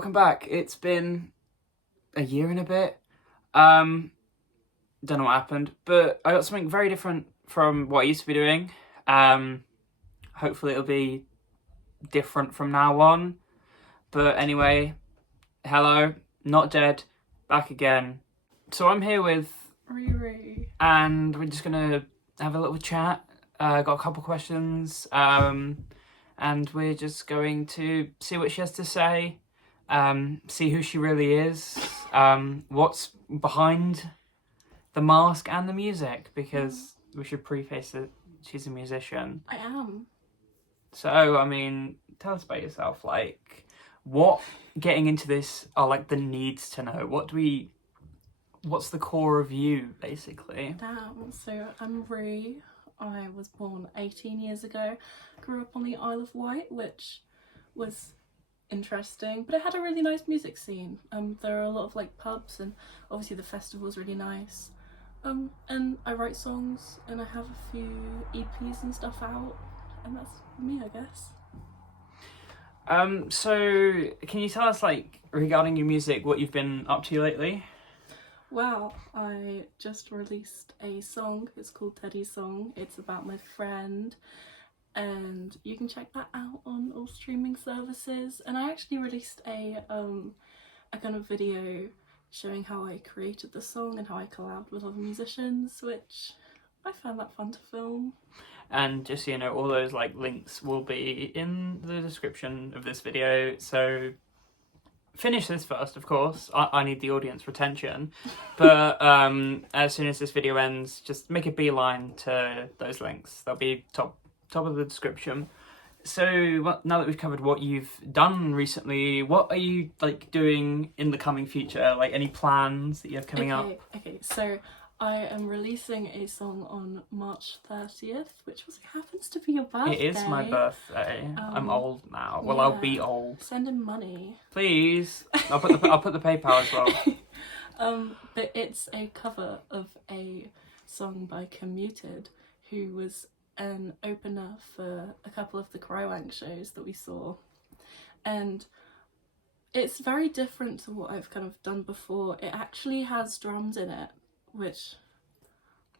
welcome back. It's been a year and a bit. Don't know what happened, but I got something very different from what I used to be doing. Hopefully it'll be different from now on. But anyway, hello, not dead, back again. So I'm here with Riri, and we're just gonna have a little chat. Got a couple questions, and we're just going to see what she has to say, see who she really is, what's behind the mask and the music, because we should preface that she's a musician. I am. So, I mean, tell us about yourself. Like, what getting into this are like the needs to know. What's the core of you, basically? Damn. So I'm Riri. I was born 18 years ago. Grew up on the Isle of Wight, which was interesting, but it had a really nice music scene. There are a lot of like pubs, and obviously the festival's really nice. And I write songs, and I have a few EPs and stuff out, and that's me, I guess. So can you tell us, like, regarding your music, what you've been up to lately? Well, I just released a song. It's called Teddy's Song. It's about my friend, and you can check that out on all streaming services. And I actually released a kind of video showing how I created the song and how I collabed with other musicians, which I found that fun to film. And just so you know, all those like links will be in the description of this video. So finish this first, of course. I need the audience retention, but as soon as this video ends, just make a beeline to those links. They'll be top of the description. So now that we've covered what you've done recently, what are you like doing in the coming future? Like, any plans that you have coming up? Okay, so I am releasing a song on March 30th, which also happens to be your birthday. It is my birthday. I'm old now. Well, yeah. I'll be old. Send him money. Please. I'll put the PayPal as well. But it's a cover of a song by Commuted, who was an opener for a couple of the Cryowank shows that we saw. And it's very different to what I've kind of done before. It actually has drums in it, which,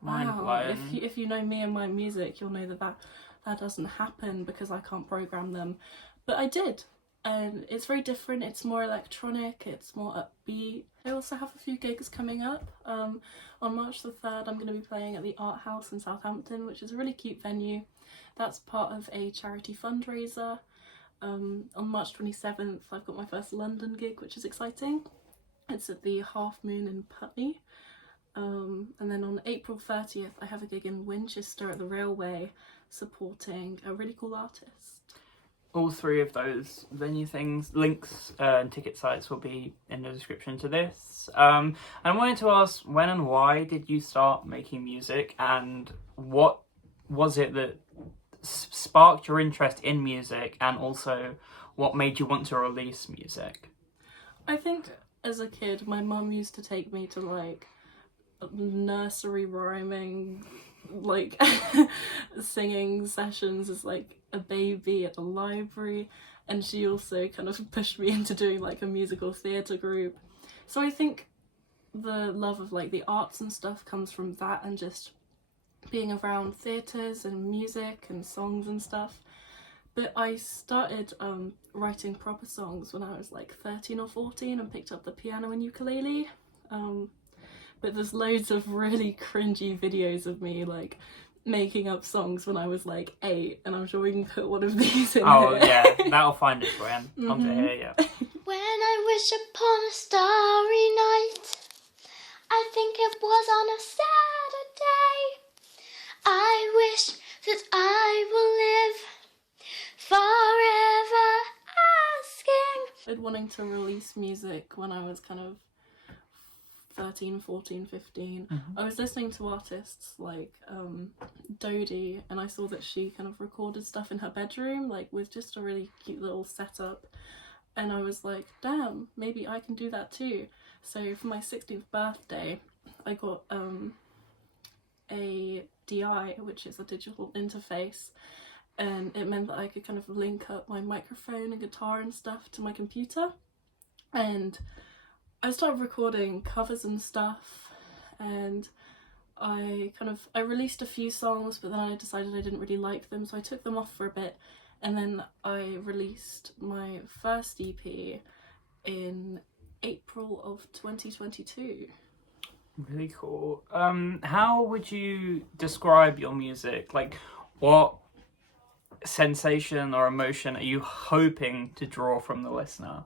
wow, if you know me and my music, you'll know that doesn't happen because I can't program them. But I did, and it's very different. It's more electronic, it's more upbeat. I also have a few gigs coming up. On March the 3rd, I'm going to be playing at the Art House in Southampton, which is a really cute venue. That's part of a charity fundraiser. On March 27th, I've got my first London gig, which is exciting. It's at the Half Moon in Putney. And then on April 30th, I have a gig in Winchester at the Railway, supporting a really cool artist. All three of those venue things, links and ticket sites will be in the description to this. And I wanted to ask, when and why did you start making music, and what was it that sparked your interest in music, and also what made you want to release music? I think as a kid, my mum used to take me to like nursery rhyming, like singing sessions as like a baby at the library, and she also kind of pushed me into doing like a musical theatre group. So I think the love of like the arts and stuff comes from that, and just being around theatres and music and songs and stuff. But I started writing proper songs when I was like 13 or 14 and picked up the piano and ukulele. But there's loads of really cringy videos of me like making up songs when I was like 8, and I'm sure we can put one of these in Oh here. yeah, that'll find its way onto here, yeah. When I wish upon a starry night, I think it was on a Saturday, I wish that I will live forever asking. I'd wanting to release music when I was kind of 13, 14, 15. I was listening to artists like Dodie, and I saw that she kind of recorded stuff in her bedroom, like with just a really cute little setup, and I was like, damn, maybe I can do that too. So for my 16th birthday, I got a DI, which is a digital interface, and it meant that I could kind of link up my microphone and guitar and stuff to my computer. and I started recording covers and stuff, and I released a few songs, but then I decided I didn't really like them, so I took them off for a bit, and then I released my first EP in April of 2022. Really cool. How would you describe your music? Like, what sensation or emotion are you hoping to draw from the listener?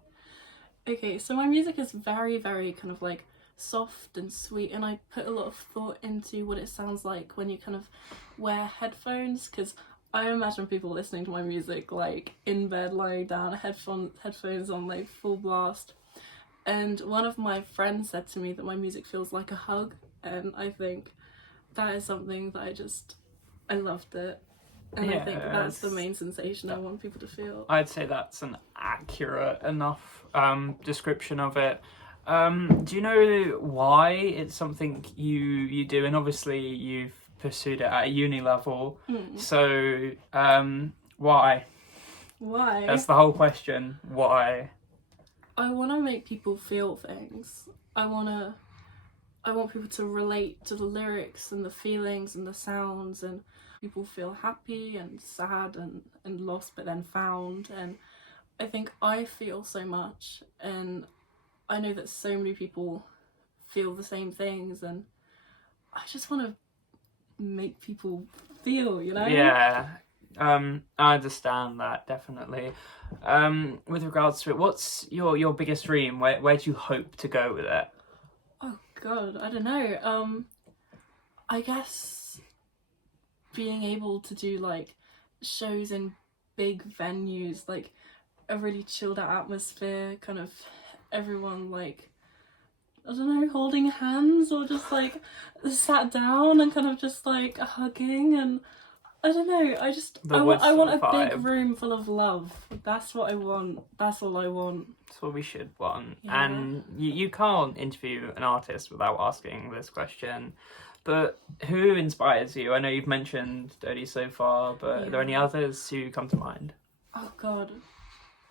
Okay, so my music is very, very kind of like soft and sweet, and I put a lot of thought into what it sounds like when you kind of wear headphones, because I imagine people listening to my music like in bed, lying down, headphones on like full blast. And one of my friends said to me that my music feels like a hug, and I think that is something that I loved it. And I think that's the main sensation I want people to feel. I'd say that's an accurate enough description of it. Do you know why it's something you do? And obviously you've pursued it at a uni level. So why? Why? That's the whole question. Why? I want to make people feel things. I want people to relate to the lyrics and the feelings and the sounds, and people feel happy and sad and lost but then found. And I think I feel so much, and I know that so many people feel the same things, and I just want to make people feel, you know? Yeah. I understand that, definitely. With regards to it, what's your biggest dream? Where do you hope to go with it? Oh god, I don't know. I guess being able to do like shows in big venues, like a really chilled out atmosphere, kind of everyone like, I don't know, holding hands or just like sat down and kind of just like hugging, and I don't know, I want a big room full of love. That's what I want. That's all I want. That's what we should want. Yeah. And you can't interview an artist without asking this question. But who inspires you? I know you've mentioned Dodie so far, but are there any others who come to mind? Oh god.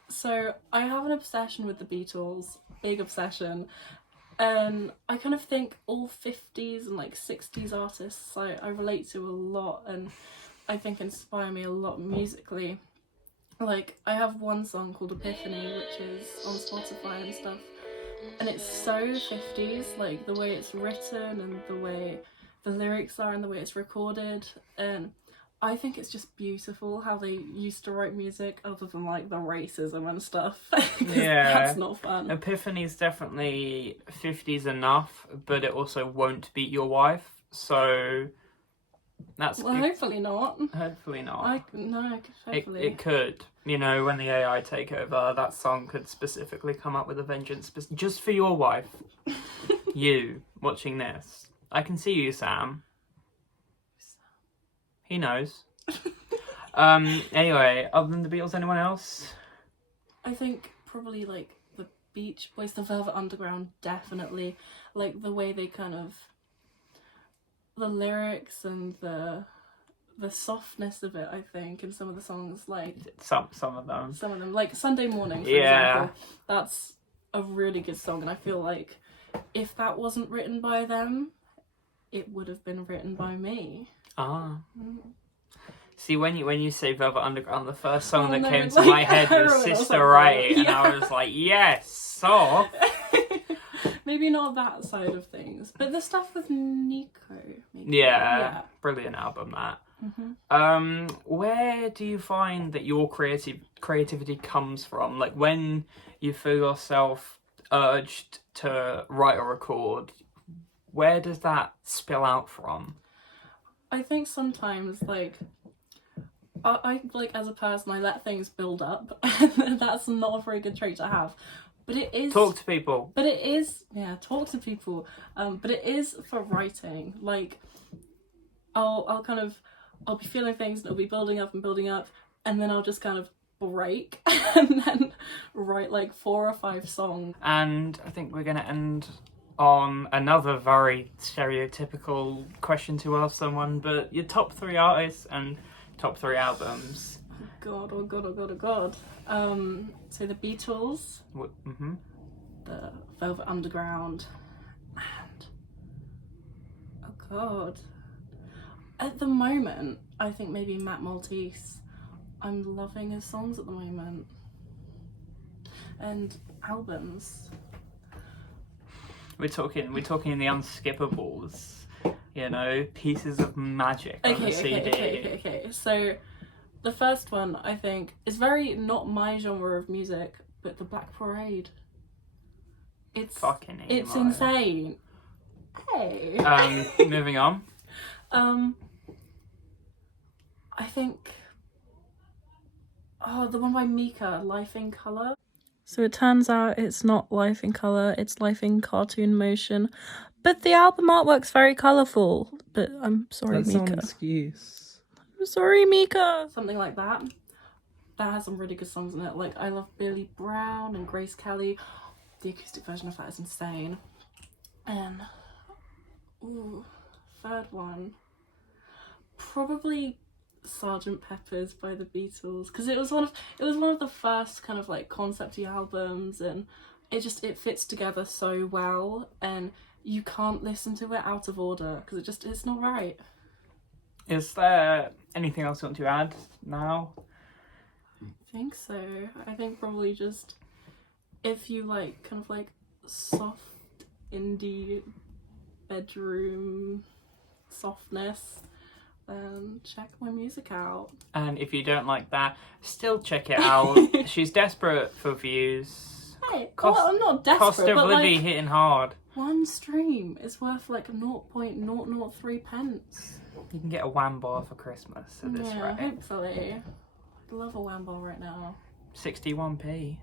So I have an obsession with the Beatles, big obsession. And I kind of think all 50s and like 60s artists I relate to a lot, and I think inspire me a lot musically. Like, I have one song called Epiphany, which is on Spotify and stuff, and it's so 50s, like the way it's written and the way the lyrics are and the way it's recorded, and I think it's just beautiful how they used to write music, other than like the racism and stuff. Yeah, that's not fun. Epiphany's definitely 50s enough, but it also won't beat your wife, so that's well, hopefully not. Hopefully not. Hopefully. It could. You know, when the AI take over, that song could specifically come up with a vengeance just for your wife. You watching this. I can see you, Sam. He knows. Anyway, other than the Beatles, anyone else? I think probably like the Beach Boys, the Velvet Underground, definitely. Like the way they kind of, the lyrics and the softness of it, I think, in some of the songs, like some of them. Some of them, like Sunday Morning, for example. That's a really good song, and I feel like if that wasn't written by them, it would have been written by me. Ah. See, when you say Velvet Underground, the first song that came to my head was Sister Ray, and I was like, yes, soft. Maybe not that side of things, but the stuff with Nico. Maybe. Yeah, brilliant album that. Mm-hmm. Where do you find that your creativity comes from? Like when you feel yourself urged to write or record, where does that spill out from? I think sometimes, like, I like, as a person, I let things build up. That's not a very good trait to have. But it is... Talk to people. But it is... Yeah, talk to people. But it is for writing. Like, I'll be feeling things, and it'll be building up, and then I'll just kind of break, and then write, like, 4 or 5 songs. And I think we're going to end on another very stereotypical question to ask someone, but your top 3 artists and top 3 albums. Oh god. So the Beatles. Mm-hmm. Velvet Underground, and oh god, at the moment I think maybe Matt Maltese. I'm loving his songs at the moment, and albums. We're talking the unskippables, you know, pieces of magic on the CD. Okay. So the first one I think is very not my genre of music, but the Black Parade. It's fucking emo. It's insane. Hey. Moving on. I think the one by Mika, Life in Colour. So it turns out it's not Life in Colour, it's Life in cartoon motion. But the album artwork's very colourful. But I'm sorry, That's Mika. an excuse. I'm sorry, Mika. Something like that. That has some really good songs in it. Like, I love Billy Brown and Grace Kelly. The acoustic version of that is insane. And, third one. Probably Sgt. Pepper's by the Beatles, because it was one of the first kind of like concept-y albums, and it fits together so well, and you can't listen to it out of order because it's not right. Is there anything else you want to add now? I think so. I think probably just if you like kind of like soft indie bedroom softness, check my music out. And if you don't like that, still check it out. She's desperate for views. Hey, I'm not desperate, Cost of but living like, hitting hard. one stream is worth like 0.003 pence. You can get a wham bar for Christmas at this rate. Hopefully. I'd love a wham bar right now. 61p.